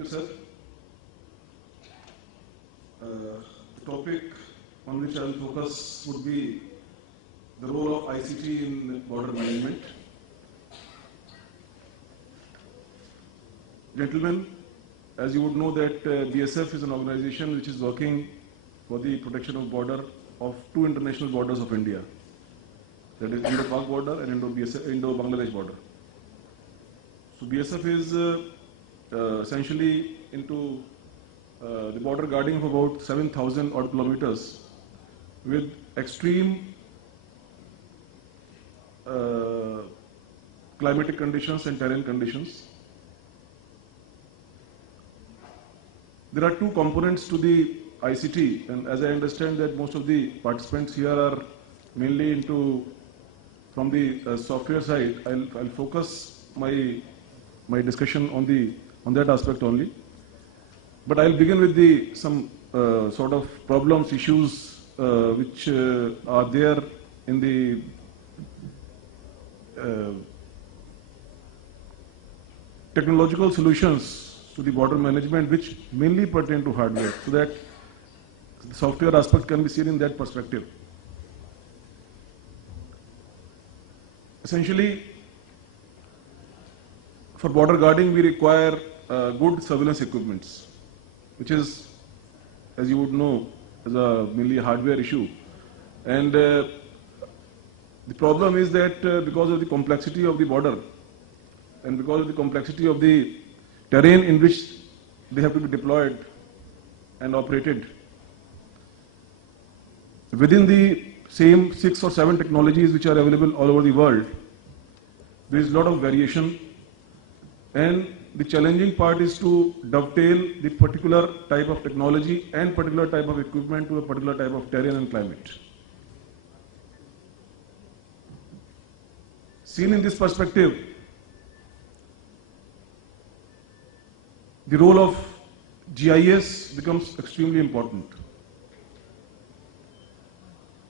you, sir. The topic on which I will focus would be the role of ICT in border management. Gentlemen, as you would know that BSF is an organization which is working for the protection of border of two international borders of India. That is Indo-Pak border and Indo-Bangladesh border. So BSF is essentially into the border guarding of about 7,000 odd kilometers with extreme climatic conditions and terrain conditions. There are two components to the ICT, and as I understand that most of the participants here are mainly into from the software side, I'll focus my discussion on that aspect only. But I'll begin with some sort of problems, issues which are there in the technological solutions to the border management, which mainly pertain to hardware, so that the software aspect can be seen in that perspective. Essentially, for border guarding, we require good surveillance equipments, which is, as you would know, is a mainly a hardware issue. And the problem is that because of the complexity of the border and because of the complexity of the terrain in which they have to be deployed and operated, within the same 6 or 7 technologies which are available all over the world, there is a lot of variation, and the challenging part is to dovetail the particular type of technology and particular type of equipment to a particular type of terrain and climate. Seen in this perspective, the role of GIS becomes extremely important.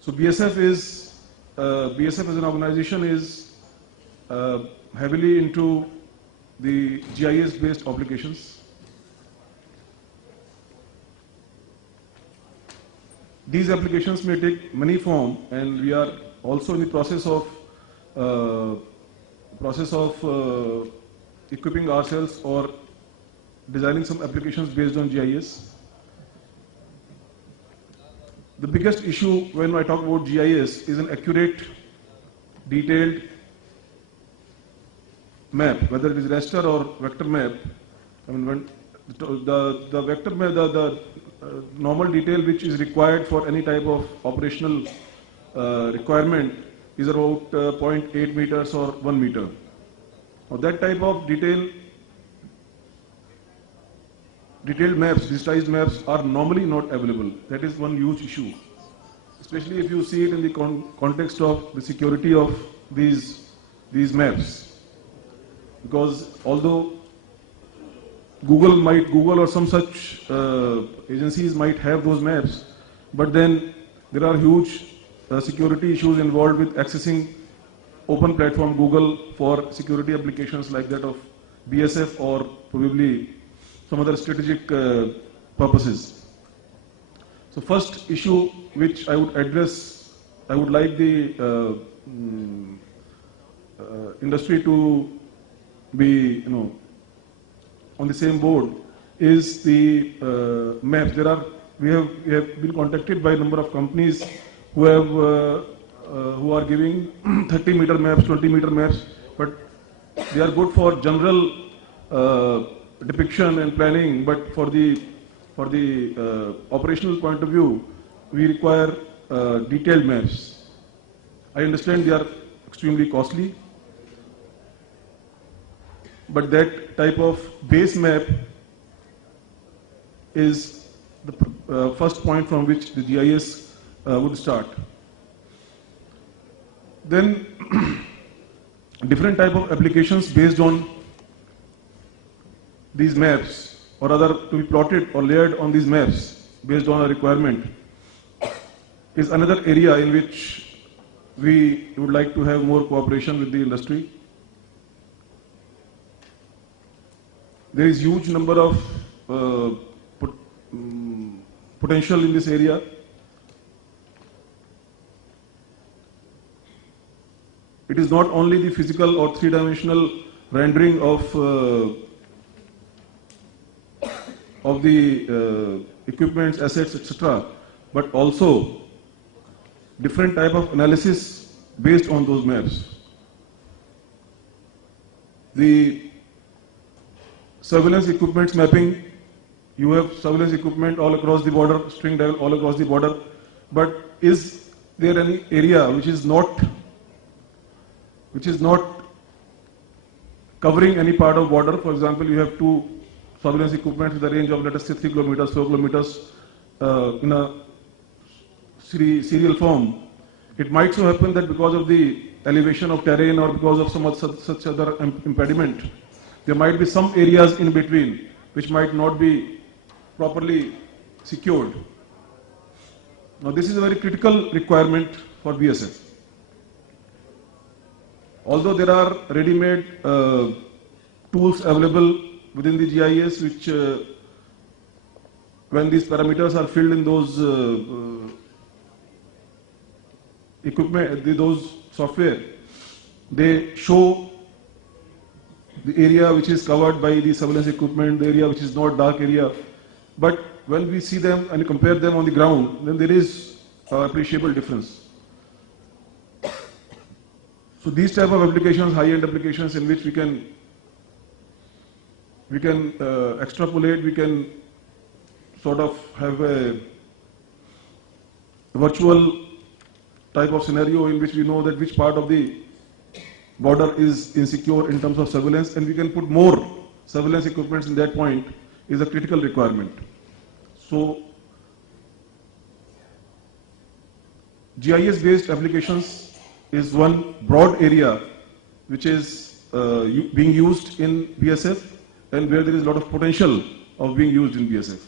So BSF as an organization is heavily into the GIS-based applications. These applications may take many forms, and we are also in the process of equipping ourselves or designing some applications based on GIS. The biggest issue when I talk about GIS is an accurate, detailed map, whether it is raster or vector map. I mean, when the vector map, the normal detail which is required for any type of operational requirement is about 0.8 meters or 1 meter. Now that type of detailed maps, digitized maps, are normally not available. That is one huge issue, especially if you see it in the context of the security of these maps. Because although Google or some such agencies might have those maps, but then there are huge security issues involved with accessing open platform Google for security applications like that of BSF or probably some other strategic purposes. So first issue which I would address, I would like the industry to be, on the same board, is the maps. We have been contacted by a number of companies who are giving 30-meter maps, 20-meter maps, but they are good for general depiction and planning, but for the operational point of view, we require detailed maps. I understand they are extremely costly, but that type of base map is the first point from which the GIS would start. Then different type of applications based on these maps, or rather to be plotted or layered on these maps based on a requirement, is another area in which we would like to have more cooperation with the industry. There is huge number of uh, pot, potential in this area. It is not only the physical or three-dimensional rendering of the equipments, assets, etc., but also different type of analysis based on those maps. The surveillance equipments mapping, you have surveillance equipment all across the border, string dial all across the border, but is there any area which is not covering any part of border? For example, you have two surveillance equipment with a range of, let us say, 3 kilometers, 4 kilometers in a serial form. It might so happen that because of the elevation of terrain or because of some such other impediment, there might be some areas in between which might not be properly secured. Now, this is a very critical requirement for BSF. Although there are ready-made tools available within the GIS, which when these parameters are filled in those equipment, those software, they show the area which is covered by the surveillance equipment, the area which is not dark area. But when we see them and compare them on the ground, then there is appreciable difference. So these type of applications, high-end applications in which we can extrapolate, we can sort of have a virtual type of scenario in which we know that which part of the border is insecure in terms of surveillance, and we can put more surveillance equipments in that point is a critical requirement. So GIS-based applications is one broad area which is being used in BSF and where there is a lot of potential of being used in BSF.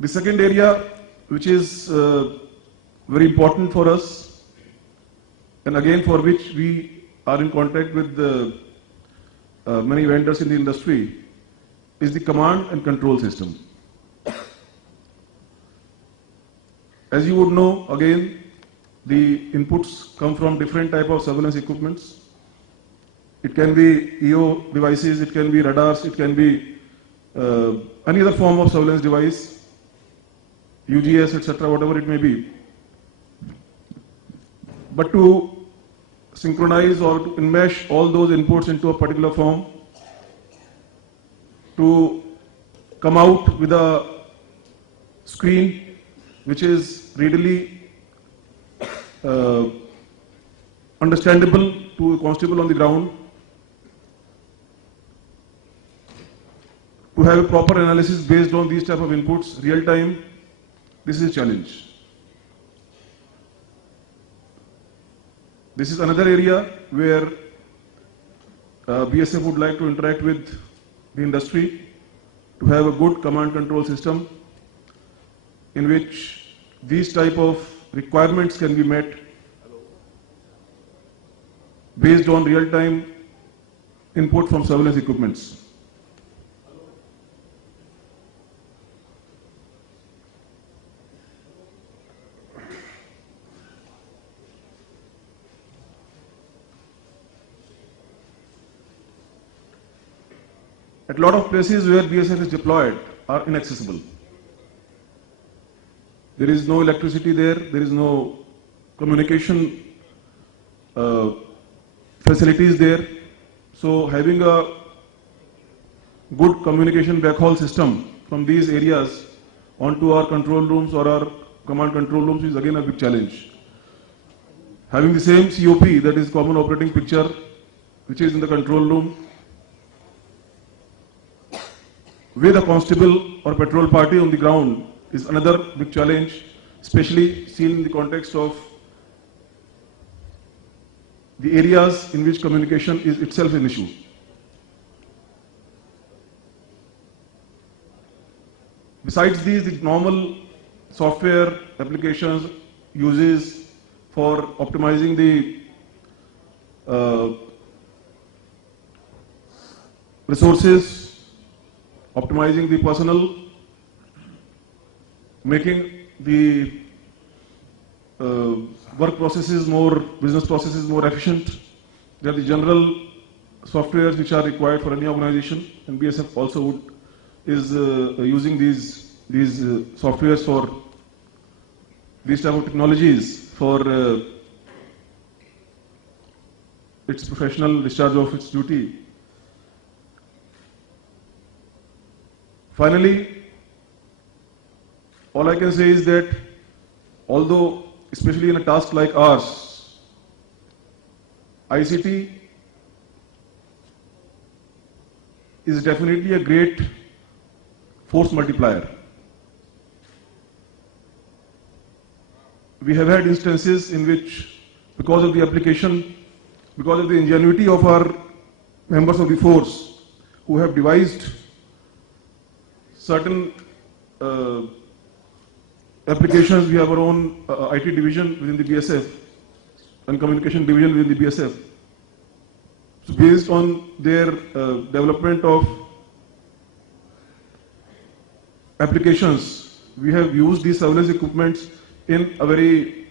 The second area which is very important for us, and again for which we are in contact with many vendors in the industry, is the command and control system. As you would know, again, the inputs come from different type of surveillance equipments. It can be EO devices, it can be radars, it can be any other form of surveillance device, UGS, etc., whatever it may be. But to synchronize or to enmesh all those inputs into a particular form, to come out with a screen which is readily understandable to a constable on the ground, to have a proper analysis based on these type of inputs, real time, this is a challenge. This is another area where BSF would like to interact with the industry to have a good command control system in which these type of requirements can be met based on real-time input from surveillance equipments. At a lot of places where BSF is deployed are inaccessible. There is no electricity there, there is no communication facilities there. So having a good communication backhaul system from these areas onto our control rooms or our command control rooms is again a big challenge. Having the same COP, that is common operating picture, which is in the control room, with a constable or patrol party on the ground is another big challenge, especially seen in the context of the areas in which communication is itself an issue. Besides these, the normal software applications uses for optimizing the resources, optimizing the personnel, making the work processes more, business processes more efficient. They are the general softwares which are required for any organization, and BSF also is using these softwares for these type of technologies for its professional discharge of its duty. Finally, all I can say is that although, especially in a task like ours, ICT is definitely a great force multiplier. We have had instances in which, because of the application, because of the ingenuity of our members of the force who have devised certain applications, we have our own IT division within the BSF and communication division within the BSF. So based on their development of applications, we have used these surveillance equipments in a very